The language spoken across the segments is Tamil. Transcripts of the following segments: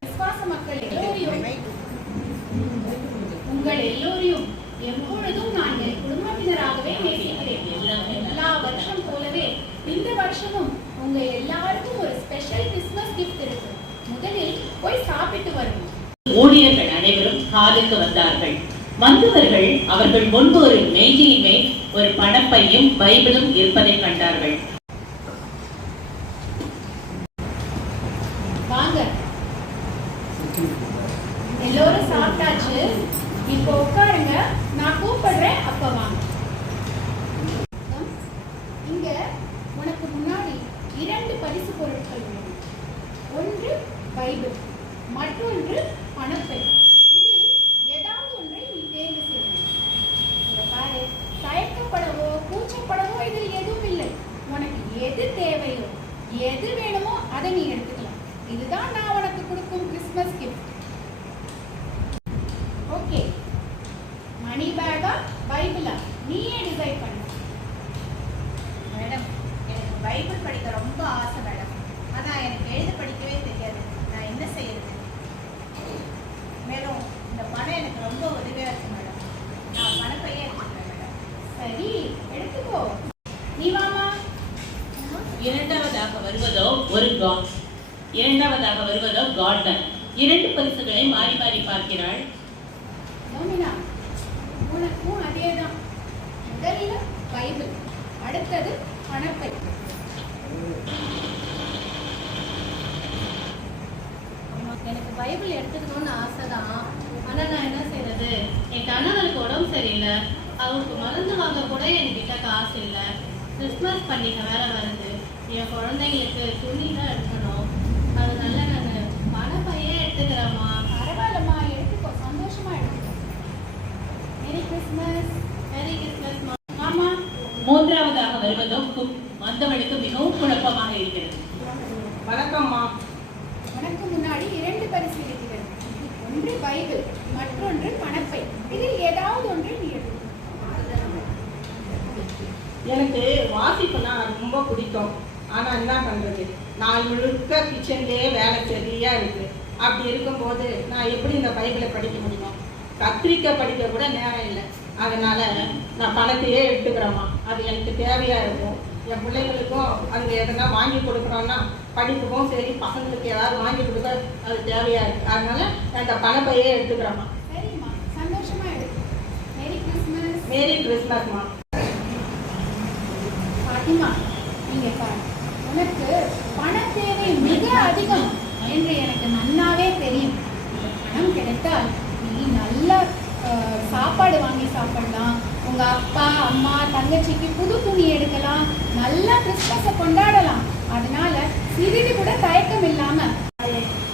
விசுவாச மக்கள் எல்லோரையும் உங்கள் எல்லோரையும் எப்பொழுதும் நான் என் குடும்பத்தினராகவே நேசிக்கிறேன். எல்லா வருஷம் போலவே இந்த வருஷமும் உங்க எல்லாருக்கும் ஒரு ஸ்பெஷல் கிறிஸ்மஸ் கிஃப்ட் முதலில் போய் சாப்பிட்டு வரணும் ஊழியர்கள் அனைவரும் காலுக்கு வந்தார்கள். வந்தவர்கள் அவர்கள் முன்பு ஒரு மேஜையுமே ஒரு பணப்பையும் பைபிளும் இருப்பதை கண்டார்கள். வாங்க. எல்லோரும் சாப்பிட்டாச்சு. இப்போ உட்காருங்க. நான் கூப்பிடுறேன். அப்ப வாங்க. இங்க உனக்கு முன்னாடி இரண்டு பரிசு பொருட்கள் ஒன்று பைபிள் மற்றொன்று பணப்பை இதில் ஏதாவது ஒன்றை நீ தேர்வு செய்யணும் இங்க பாரு தயக்கப்படவோ கூச்சப்படவோ இதில் எதுவும் இல்லை உனக்கு எது தேவையோ எது வேணுமோ அதை நீ எடுத்துக்கலாம் இதுதான் நான் உனக்கு கொடுக்கும் கிறிஸ்மஸ் கிஃப்ட் ஓகே மணி பேக்கா பைபிளா நீயே டிசைட் பண்ணு மேடம் எனக்கு பைபிள் படிக்க ரொம்ப ஆசை மேடம். ஆனால் எனக்கு எழுத படிக்கவே தெரியாது. நான் என்ன செய்யறது? மேலும் இந்த பணம் எனக்கு ரொம்ப உதவியாக இருக்கு மேடம். நான் பணப்பையே எடுத்துக்கிறேன் மேடம். சரி எடுத்துக்கோ. நீ வாமா இரண்டாவதாக வருவதோ ஒரு காட் இரண்டாவதாக வருவதோ கார்டன் இரண்டு பரிசுகளை மாறி மாறி பார்க்கிறாள். நோமினா உனக்கும் அதே தான் முதல்ல பைபிள். அடுத்தது பணப்பை. எனக்கு பைபிள் எடுத்துக்கணும்னு ஆசை தான் ஆனால் நான் என்ன செய்யறது என் கணவருக்கு உடம்பு சரியில்லை. அவருக்கு மருந்து வாங்க கூட என்கிட்ட காசு இல்லை. கிறிஸ்மஸ் பண்டிகை வேற வருது. என் குழந்தைங்களுக்கு துணி தான் எடுக்கணும். அதனால நான் பணப்பையே எடுத்துக்கிறேம்மா. பரவாயில்லம்மா எடுத்துக்கோ. சந்தோஷமா எடுத்துக்கோ. மேரி கிறிஸ்மஸ் மேரி கிறிஸ்மஸ் ஆமா மூன்றாவதாக வருவதோ குக் வந்தவளுக்கு மிகவும் குழப்பமாக இருக்கிறது. வணக்கம்மா. உனக்கு முன்னாடி இரண்டு பரிசு இருக்கிறது. ஒன்று பைபிள் மற்றொன்று பணப்பை இதில் ஏதாவது ஒன்று நீ எனக்கு வாசிப்புனா ரொம்ப பிடிக்கும். ஆனா என்ன பண்றது? நாள் முழுக்க கிச்சன்லயே வேலை சரியா இருக்கு. அப்படி இருக்கும்போது நான் எப்படி இந்த பைபிளை படிக்க முடியும்? கத்திரிக்காய் படிக்க கூட நேரம் இல்லை. அதனால நான் பணத்தையே எடுத்துக்கிறேம்மா. அது எனக்கு தேவையா இருக்கும். என் பிள்ளைங்களுக்கும் அங்க எதனா வாங்கி கொடுக்குறோன்னா படிப்புக்கும் சரி பசங்களுக்கு ஏதாவது வாங்கி கொடுக்க அது தேவையா இருக்கு. அதனால இந்த பணப்பையே எடுத்துக்கிறேம்மா. சரிம்மா. சந்தோஷமா எடுத்துக்கோ மேரி கிறிஸ்மஸ் மேரி கிறிஸ்மஸ்மா பாத்திமா நீங்க பாரு உனக்கு பண தேவை மிக அதிகம் என்று எனக்கு நன்னாவே தெரியும். பணம் கிடைத்தால் நீ நல்ல சாப்பாடு வாங்கி சாப்பிடலாம். உங்க அப்பா அம்மா தங்கச்சிக்கு புது துணி எடுக்கலாம். நல்லா கிறிஸ்மஸை கொண்டாடலாம். அதனால சிறிது கூட தயக்கம் இல்லாம.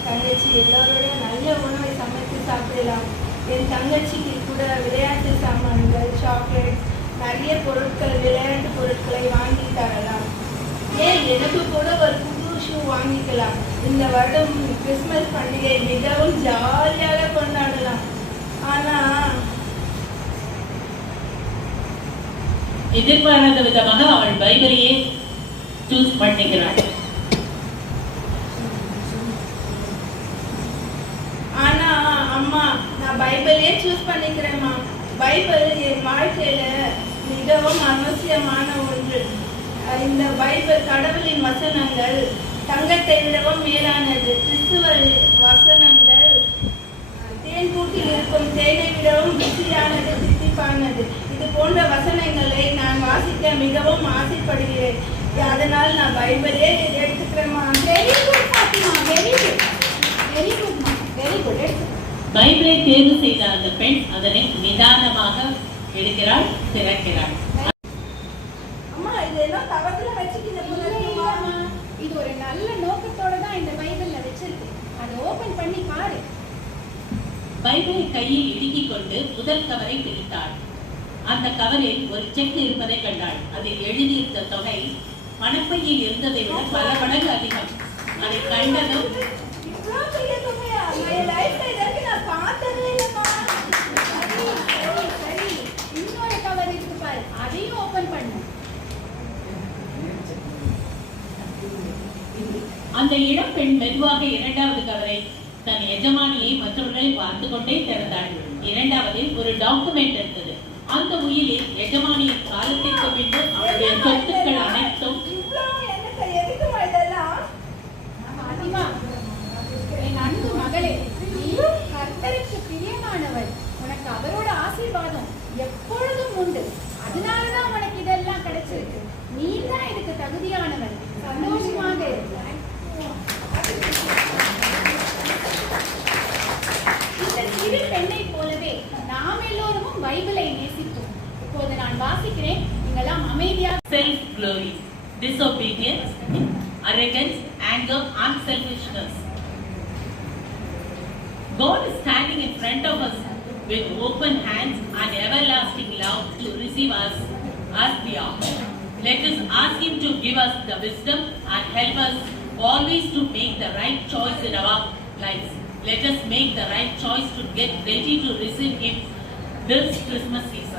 தங்கச்சி எல்லாரோட நல்ல உணவை சமைத்து சாப்பிடலாம். என் தங்கச்சிக்கு கூட விளையாட்டு சாமான்கள் சாக்லேட் நிறைய பொருட்கள் விளையாட்டு பொருட்களை வாங்கி தரலாம். ஏன் எனக்கு கூட ஒரு புது ஷூ வாங்கிக்கலாம்? இந்த வருடம் கிறிஸ்மஸ் பண்டிகை மிகவும் ஜாலியாக கொண்டாடலாம். ஆனா எதிர்பாராத விதமாக அவள் பைபிளையே சூஸ் பண்ணிக்கிறாள். ஆனா அம்மா நான் பைபிளே சூஸ் பண்ணிக்கிறேம்மா. பைபிள் என் வாழ்க்கையில மிகவும் அவசியமான ஒன்று. இந்த பைபிள் கடவுளின் வசனங்கள் தங்கத்தை விடவும் மேலானது. கிறிஸ்துவ வசனங்கள் தேன் கூட்டில் இருக்கும் தேனை விடவும் ருசியானது தித்திப்பானது. இது போன்ற வாசிக்க மிகவும் ஆசைப்படுகிறேன். அதனால் நான் பைபிளே எடுத்துக்கிறேம்மா. Very good Fatima very good very good very good பைபிளை தேர்வு செய்த அந்த பெண் அதனை நிதானமாக எடுக்கிறாள் திறக்கிறாள். அம்மா இதெல்லாம் கவத்துல வச்சுக்கிட்டு இல்ல, இல்லம்மா. இது ஒரு நல்ல நோக்கத்தோட தான் இந்த பைபிள்ல வச்சிருக்கு. அதை ஓபன் பண்ணி பாரு. பைபிளை கையில் இடுக்கிக் கொண்டு முதல் கவரை பிரித்தாள் அந்த கவரில் ஒரு செக் இருப்பதை கண்டாள். அதில் எழுதியிருந்த தொகை பணப்பையில் இருந்ததை விட பல மடங்கு அதிகம். அதை கண்டதும் பாரு அதையும் அந்த இளம் பெண் மெதுவாக இரண்டாவது கவரை தன் எஜமானியை மற்றவர்களை பார்த்து கொண்டே திறந்தாள். இரண்டாவதில் ஒரு டாக்குமெண்ட் இருந்தது அந்த உயிரில் எஜமானியின் காலத்திற்கு பின்பு அவருடைய சொத்துக்கள் அனைத்தும் என் அன்பு மகளே நீ கர்த்தருக்கு பிரியமானவள். உனக்கு அவரோட ஆசீர்வாதம் எப்பொழுதும் உண்டு. அதனாலதான் உனக்கு இதெல்லாம் கிடைச்சிருக்கு. நீ இதுக்கு தகுதியானவள். சந்தோஷமாக இந்த சிறு பெண்ணை போலவே நாம் எல்லோரும் பைபிளை இப்போது நான் வாசிக்கிறேன் அமைதியாக self glory disobedience, arrogance, anger, unselfishness. God is standing in front of us with open hands and everlasting love to receive us as we are. Let us ask Him to give us the wisdom and help us always to make the right choice in our lives. Let us make the right choice to get ready to receive Him this Christmas season.